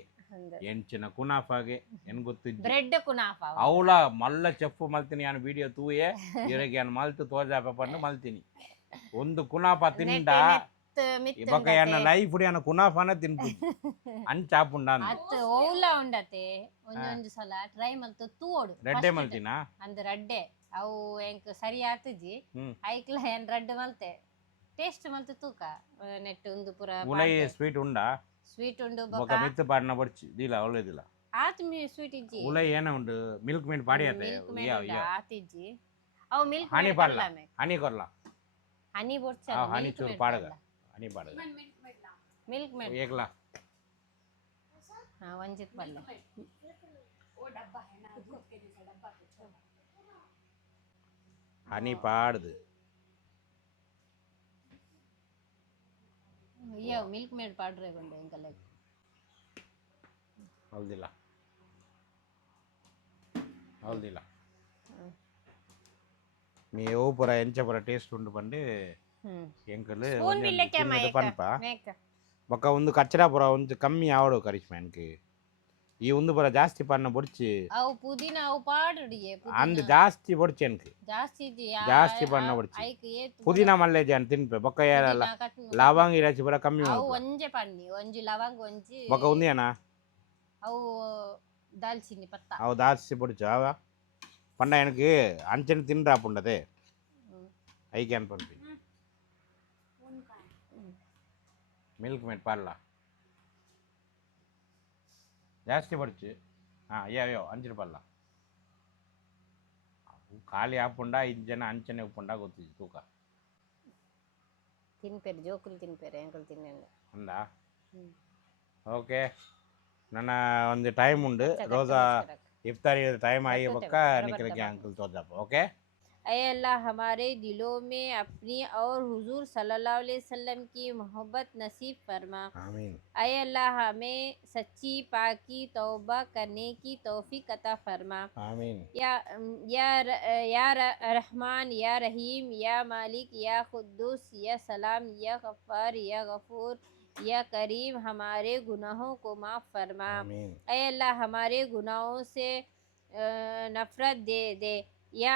ಎಂಚಿನ ಕುನಾಫಾಗೆ ಎನ್ ಗೊತ್ತಿಜ್ಜಿ ಬ್ರೆಡ್ ಕುನಾಫ ಅವಳ ಮಲ್ಲ ಚೆಫ್ ಮಲ್ತೀನಿ ನಾನು ವಿಡಿಯೋ ತೂಯೆ ಇರಗೆ ನಾನು ಮಲ್ತು ತೋಜಾಪ ಪಂಡು ಮಲ್ತೀನಿ ಒಂದು ಕುನಾಫ ತಿಂಡ ಬೊಕ್ಕ ಎನ್ನ ಲೈಫ್ ಅನ್ನ ಕುನಾಫಾನ ತಿನ್ಪು ಅಂಚಾಪುಂಡ ಅತ್ ಓಲ ಉಂಡತೆ ಒಂದೊಂದು ಸಲ ಟ್ರೈ ಮಲ್ತು ತೂೋಡು ರೆಡ್ಡೆ ಮಲ್ತಿನ ಅಂದ್ ರಡ್ಡೆ ಅವು ಎಂಕ್ ಸರಿ ಆತುಜಿ ಐಕ್ಲ ಏನ್ ರಡ್ಡ್ ಮಲ್ತೆ ಟೇಸ್ಟ್ ಮಲ್ತು ತೂಕ ನೆಟ್ ಒಂದು ಪುರ ಉಲೈ ಸ್ವೀಟ್ ಉಂಡ ಸ್ವೀಟ್ ಉಂಡು ಬೊಕ್ಕ ಮಿತ್ತು ಪಾಡ್ನ ಬಡ್ಚಿ ದಿಲ್ಲ ಒಳ್ಳೆದಿಲ್ಲ ಆತ್ ಸ್ವೀಟ್ ಇಜ್ಜಿ ಉಲೈ ಏನ ಉಂಡು ಮಿಲ್ಕ್ ಮೇಡ್ ಪಾಡಿ ಆತೆ ಆತಿಜ್ಜಿ ಅವು ಮಿಲ್ಕ್ ಹನಿ ಪಾಡ್ಲ ಹನಿ ಕೊರ್ಲ ಹನಿ ಬೊಡ್ಚ ಹನಿ ಚೂರು ಪಾಡಗ ಹನಿ ಪಾಡಗ ಮಿಲ್ಕ್ ಮೇಡ್ ಏಕ್ಲ ಹಾ ಒಂಜಿತ್ ಪಲ್ಲೆ ಹನಿ ಪಾಡ್ದು ಅಯ್ಯೋ ಮಿಲ್ಕ್ ಮೇಡ್ ಪಾಡ್ರೆ ಗೊಂಡೆ ಎಂಕಲ್ಲ ಹೌದಿಲ್ಲ ಹೌದಿಲ್ಲ ನೀವು ಪೂರ ಎಂಚ ಪೂರ ಟೇಸ್ಟ್ ಉಂಡು ಪಂಡು ಎಂಕಲ್ ಸ್ಪೂನ್ ಬಿಲ್ಲಕ್ಕೆ ಪನ್ಪ ಮೇಕ ಬೊಕ್ಕ ಒಂದು ಕಚ್ಚಡ ಪೂರ ಒಂದು ಕಮ್ಮಿ ಆವಡು ಕರಿಷ್ಮಾ ಎನ್ಕ್ ಈ ಒಂದು ಪೂರ ಜಾಸ್ತಿ ಪನ್ನ ಬೊಡ್ಚಿ ಅವು ಪುದೀನ ಅವು ಪಾಡುಡಿಯೆ ಅಂದ್ ಜಾಸ್ತಿ ಬೊಡ್ಚಿ ಎನ್ಕ್ ಜಾಸ್ತಿ ಜಾಸ್ತಿ ಪನ್ನ ಬೊಡ್ಚಿ ಐಕ್ ಏತ್ ಪುದೀನ ಮಲ್ಲೆಜಿ ಅಂತ ತಿನ್ಪೆ ಬೊಕ್ಕ ಏರಲ್ಲ ಲವಂಗ ಇಲಾಚಿ ಪೂರ ಕಮ್ಮಿ ಅವು ಮಾಡ್ಪೆ ಒಂಜೆ ಪನ್ನಿ ಒಂಜಿ ಲವಂಗ ಒಂಜಿ ಬೊಕ್ಕ ಉಂದಿಯನ ಅವು ದಾಲ್ಚಿನ್ನಿ ಪತ್ತ ಅವು ಜಾಸ್ತಿ ಬೊಡ್ಚು ಅವ ಪಂಡ ಎನಕ್ ಅಂಚನೆ ತಿನ್ರಾಪುಂಡದೆ ಐಕೆ ಅನ್ಪನ್ಪಿ ಮಿಲ್ಕ್ ಮೇಡ್ ಪಾರ್ಲ ಜಾಸ್ತಿ ಬಡ್ಚು ಅಯ್ಯೋ ಅಂಚಿನ ಪಲ್ಲ ಖಾಲಿ ಆಪುಂಡ 5 ಜನ ಅಂಚನೆ ಉಪ್ಪುಂಡ ಗೊತ್ತಿದ್ದು ತೂಕ ತಿನ್ಪೇರು ಜೋಕುಲು ತಿನ್ಪೇರು ಎಂಕಲ್ ತಿನ್ನೆಂದು ಅಂದ ಓಕೆ ನನ್ನ ಒಂದು ಟೈಮ್ ಉಂಡು ರೋಜಾ इफ्तारी टाइम आई बक्का निकल के अंकल तो जाप ओके ऐ अल्लाह हमारे दिलों में अपनी और हुजूर सल्लल्लाहु अलैहि वसल्लम की मोहब्बत नसीब फरमा आमीन ऐ अल्लाह हमें सच्ची पाकी तौबा करने की तौफीक अता फरमा आमीन या रहमान या रहीम या मालिक या खुद्दूस या सलाम या गफ्फार या गफूर या करीम हमारे गुनाहों को माफ़ फरमा ऐ अल्लाह हमारे गुनाहों से नफ़रत दे दे या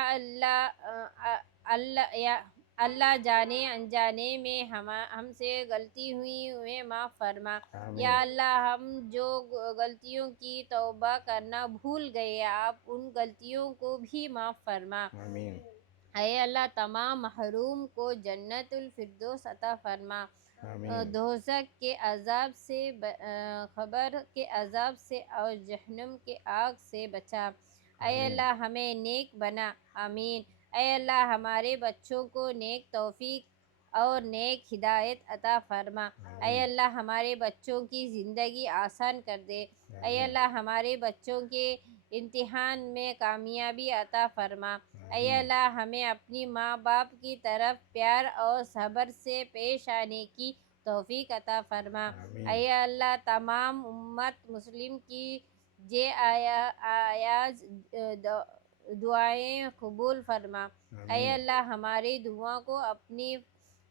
अल्लाह जाने अनजाने में हमसे गलती हुई उन्हें माफ़ फरमा या अल्लाह हम जो गलतियों की तौबा करना भूल गए आप उन गलतियों को भी माफ़ फरमा ऐ अल्लाह तमाम महरूम को जन्नतुल फिरदौस अता फरमा दोज़ख के अज़ाब से खबर के अज़ाब से और जहन्नम के आग से बचा ऐ अल्लाह हमें नेक बना, आमीन। ऐ अल्लाह हमारे बच्चों को नेक तौफीक और नेक हिदायत अता फरमा। ऐ अल्लाह हमारे बच्चों की ज़िंदगी आसान कर दे। ऐ अल्लाह हमारे बच्चों के इम्तिहान में कामयाबी अता फरमा। ऐ अल्लाह हमें अपनी माँ बाप की तरफ प्यार और सब्र से पेश आने की तौफीक अता फरमा। ऐ अल्लाह तमाम उम्मत मुस्लिम की जे आयाज दुआएं कबूल फरमा। ऐ अल्लाह हमारी दुआ को अपनी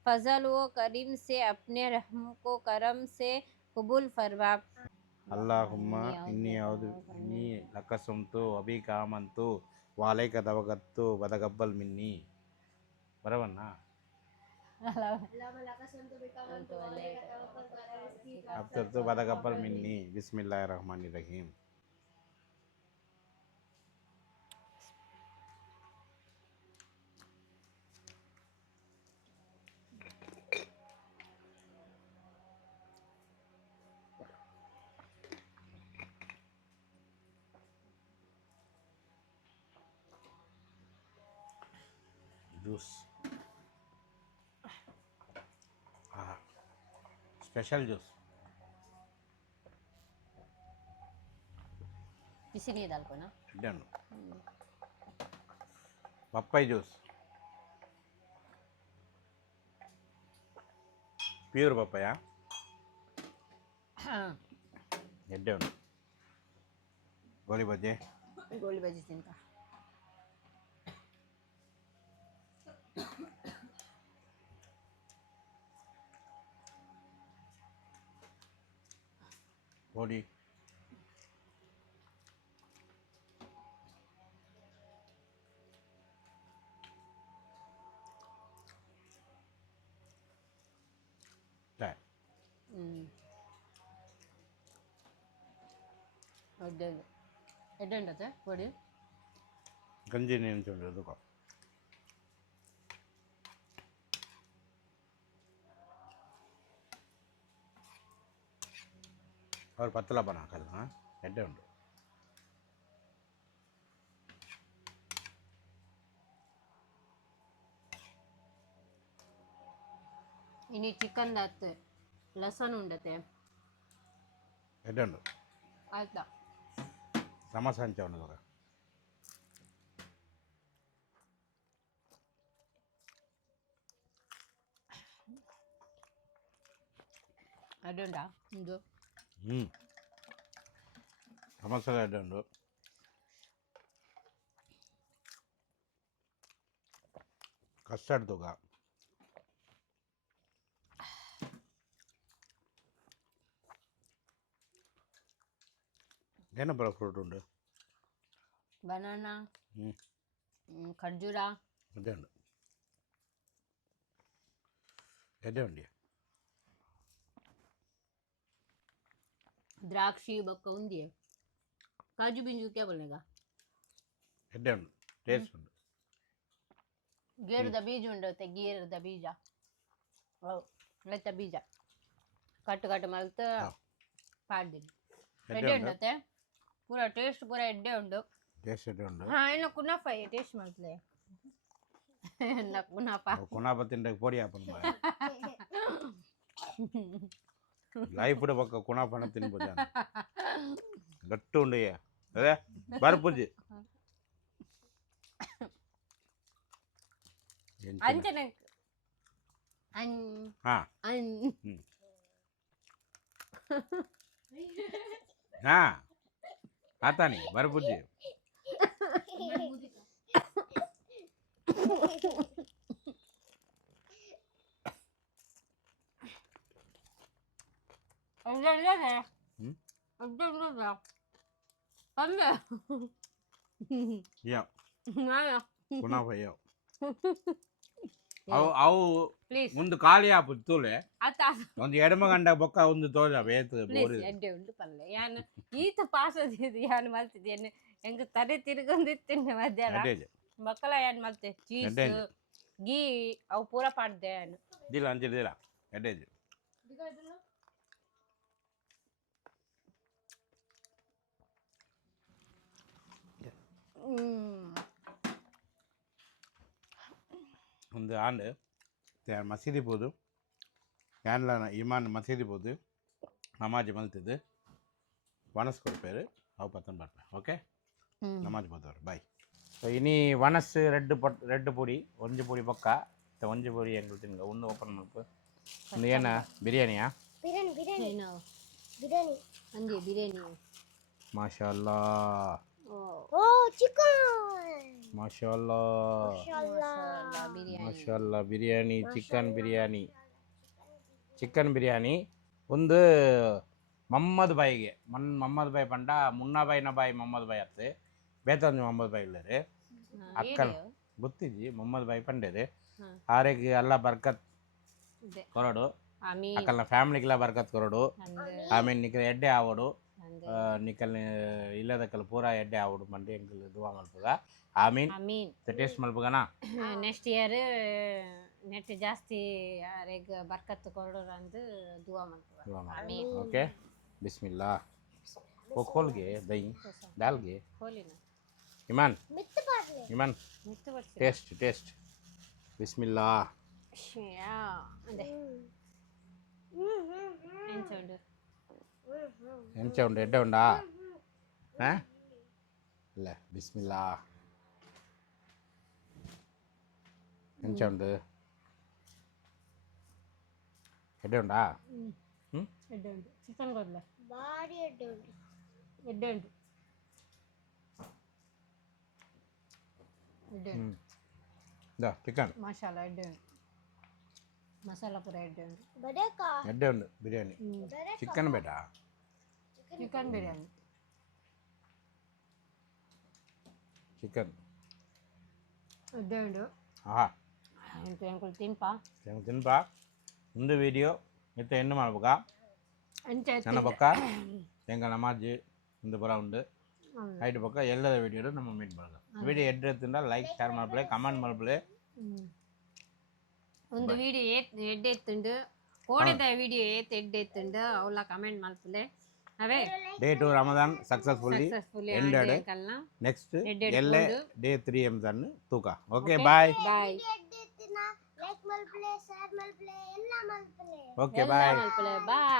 फजल व करीम से अपने रहम को करम से कबूल फरमा। अल्लाहुम्मा इन्नी औदु इन्नी लकसुमतु अबीका आमन्तु वालैक तवक्कलतु वतक़ब्बल मिन्नी बराबरना अब तो वतक़ब्बल मिन्नी बिस्मिल्लाहिर्रहमानिर्रहीम जूस स्पेशल जूस किसी नहीं डाल को ना done पप्पाई juice pure papaya done गोली बजे गोली बजी तिनका गोली ఎడ్డండి పొడి गंजी नहीं चल दुका और पतला बना कर हाँ एड्डे उंडु इनी चिकन दाते लसन उंडते एड्डे उंडु आयता समोसा अंचा उंडु दुका అడ్డండా ఇందు समोसा एड्डे उंडु कस्टर्ड दुका ಏನು ಬರೋ ಫ್ರೂಟ್ ಉಂಟು బనానా ఖర్జూరా ಅದೇ ಉಂಟು ಎಡ್ಡೆ ಉಂಡಿ द्राक्षी बक्का उंदी है काजू बिंजू क्या बोलेगा ಎಡ್ಡೆ ಉಂಟು ಟೇಸ್ಟ್ ಉಂಟು ಗೇರ್ ದ ಬೀಜ ಉಂಡತೆ ಗೇರ್ ದ ಬೀಜ ಲೆತ್ತ ಬೀಜ ಕಟ್ ಕಟ್ ಮಲ್ತ ಪಾಡ್ದಿನಿ ಎಡ್ಡೆ ಉಂಡತೆ पूरा टेस्ट पूरा एड्डे उंडो ಟೇಸ್ಟ್ ಎಡ್ಡೆ ಉಂಟು हाँ इनो कुनाफा ये टेस्ट मसले ना कुनाफा ಕುನಾಪ ತಿಂಡಕ್ಕೆ ಪೋಡಿ ಹಾಪನ್ ಲೈಫ್ ಪಕ್ಕ ಕುನಾಪನ ತಿನ್ಬೋದು ಗಟ್ಟು ಉಂಡು ಅದೇ ಬರ್ಪುಜಿ अंचने अन ಹಾಂ अन ಹಾಂ ಆತಾನಿ ಬರ್ಪುಜಿ ಯಾ ಕುನಾಪ ಯಾವ ಅವು प्लीज ಒಂದು ಖಾಲಿ ಆಪು ತೂಲೆ आता ಒಂದು ಎಡಮ ಗಂಡ ಬೊಕ್ಕ ಒಂದು ತೋಜ ಬೇತು ಪ್ಲೀಸ್ ಎಡ್ಡೆ ಉಂಡು ಪಲ್ಲೆ ಯಾನ್ ಈತ ಪಾಸ್ ಅದಿದ್ದು ಯಾನ್ ಮಲ್ತಿದ್ದೇನೆ ಹೆಂಗ ತಲೆ ತಿರ್ಗೊಂದಿತ್ತೇನೆ ಮಧ್ಯಾಹ್ನ ಅಡ್ಡೇಜ್ ಮಕ್ಕಳ ಯಾನ್ ಮಲ್ತೆ ಚೀಸ್ ಎಡ್ಡೆಂಜು. ಗೀ ಅವು ಪೂರ ಪಾಡ್ದೆ ಯಾನ್ ದಿಲ್ಲ ಅಂಚಿಡಿದಿಲ್ಲ ಎಡ್ಡೇಜ್ ಒಂದು ಆಂಡ್ ಮಸೀದಿ ಬೋದು ಕ್ಯಾನ್ಲ ಇಮಾನ್ ಮಸೀದಿ ಬೋದು ನಮಾಜ್ ಮಲ್ತಿದ್ದು ವನಸ್ ಕೊಡ್ಪೇರು ಅವು ಪತ್ತನ್ ಬರ್ಪೆ ಓಕೆ ನಮಾಜ್ ಬೋದವ್ರು ಬಾಯ್ ಇನಿ ವನಸ್ ರೆಡ್ ಪುಡಿ ಒಂಜಿ ಪುಡಿ ಪಕ್ಕ ಒಂಜಿ ಪುಡಿ ಎಂಗ್ಳು ತಿನ್ಗ ಒಂದು ಓಪನ್ ಮಾಡ್ಪು ಒಂದು ಏನ ಬಿರಿಯಾನಿಯಾ ಬಿರಿಯಾನಿ ಅಂದಿ ಬಿರಿಯಾನಿ ಮಾಶಾಅಲ್ಲಾ ಓ ಚಿಕನ್ ಮಾಶಾಅಲ್ಲಾ ಬಿರಿಯಾನಿ ಮಾಶಾಅಲ್ಲಾ ಬಿರಿಯಾನಿ ಚಿಕನ್ ಬಿರಿಯಾನಿ ಒಂದು ಮಮ್ಮದ್ ಬಾಯಿಗೆ ಮಮ್ಮದ್ ಬಾಯಿ ಪಂಡ ಮುನ್ನಾಬಾಯಿನ ಬಾಯಿ ಮಮ್ಮದ್ ಬಾಯಿ ಅತ್ತೆ ಬೇತೊಂದು ಮಮ್ಮದ್ ಬಾಯಿ ಇಲ್ಲರಿ ಅಕ್ಕಲ್ ಗೊತ್ತಿದ್ದಿ ಮಮ್ಮದ್ ಬಾಯಿ ಪಂಡೇರಿ ಆರೆಗೆ ಎಲ್ಲ ಬರ್ಕತ್ ಕೊರಡು ಅಕ್ಕಲ್ನ ಫ್ಯಾಮಿಲಿಗೆಲ್ಲ ಬರ್ಕತ್ ಕೊರಡು ಆಮೇಲೆ ನಿಖಲ್ ಎಡ್ಡೆ ಆವಡು ನಿಖಲ್ ಇಲ್ಲದಕ್ಕಲ್ ಪೂರಾ ಎಡ್ಡೆ ಆವಡು ಮಂಡಿ ಎಂಕಲ್ ದುವಾ ಮಲ್ಪುಗ ಆಮೀನ್ ಟೇಸ್ಟ್ ಮಲ್ಪುಗನಾ ನೆಕ್ಸ್ಟ್ ಇಯರ್ ನೆಟ್ ಜಾಸ್ತಿ ಯಾರಿಗೆ ಬರ್ಕತ್ ಕೊಡೋರು ಅಂದು ದುವಾ ಮಾಡ್ತೀವಿ ಓಕೆ ಬಿಸ್ಮಿಲ್ಲಾ वो खोल के दही डाल के ಹೋಲಿನ ईमान ಮಿತ್ತು ಪಾಡ್ಲೆ ईमान ಮಿತ್ತು ಬರ್ತೀವಿ टेस्ट बिस्मिल्ला ಅದೇ ಎಂಚುಂಡು ಎಂಚ ಉಂಡು ಎಡ್ಡೆ ಉಂಡಾ ಇಲ್ಲ ಬಿಸ್ಮಿಲ್ಲಾ ಎಂಚ ಉಂಡು ಎಡ್ಡೆ ಉಂಡಾ ಎಡ್ಡೆ ಉಂಟು ಚಿಕನ್ ಕೊಡ್ಲೆ ಬಾಡಿ ಎಡ್ಡೆ ಉಂಟು ಎಡ್ಡೆ ಉಂಟು ಎಡ್ಡೆ ಉಂಟು दा चिकन ಮಸಾಲ ಎಡ್ಡೆ ಉಂಟು ಮಸಾಲ ಪೂರ ಎಡ್ಡೆ ಉಂಟು ಬಡೇಕಾ ಎಡ್ಡೆ ಉಂಡು ಬಿರಿಯಾನಿ ಚಿಕನ್ ಬೇಡ ಚಿಕನ್ ಬಿರಿಯಾನಿ ಚಿಕನ್ ಎಡ್ಡೆ ಉಂಟು ಆಹಾ ಎಂಟು ಎಂಕುಲು ತಿನ್ಪಾ ಹೆಂಗೆ ತಿನ್ಪಾ ಒಂದು ವೀಡಿಯೋ ಮತ್ತೆ ಹೆಣ್ಣು ಮಾಡ್ಬೇಕಾ ಎಂಚ ನನ್ನ ಪಕ್ಕ ಹೆಂಗೆ ನಮಾಜ್ ಒಂದು ಬರ ಉಂಡು ಐದು ಪಕ್ಕ ಎಲ್ಲದ ವೀಡಿಯೋ ನಮ್ಮ ಮೀಟ್ ಮಾಡೋದು ವೀಡಿಯೋ ಎಡ್ರೆತ್ತಿಂದ ಲೈಕ್ ಶೇರ್ ಮಾಡ್ಬಳೆ ಕಮೆಂಟ್ ಮಾಡ್ಬಳೆ ಒಂದು ವಿಡಿಯೋ ಎಡ್ಡೆ ಎತ್ತುಂಡು ಕೋಡಿದ ವಿಡಿಯೋ ಎಡ್ಡೆ ಎತ್ತುಂಡು ಅವಳ ಕಮೆಂಟ್ ಮಾಡ್ತಲೆ ಅವೇ day 2 Ramadan successfully successfully ended ಕಲ್ನ ನೆಕ್ಸ್ಟ್ ಎಡ್ಡೆ ಎಲ್ಲೇ ಡೇ 3 ಎಂದನ್ ತೂಕ ಓಕೆ ಬಾಯ್ ಬಾಯ್ ಎಡ್ಡೆ ತಿನ್ನ ಲೈಕ್ ಮಲ್ಪ್ಲೆ ಶೇರ್ ಮಲ್ಪ್ಲೆ ಎಲ್ಲ ಮಲ್ಪ್ಲೆ ಓಕೆ ಬಾಯ್ ಬಾಯ್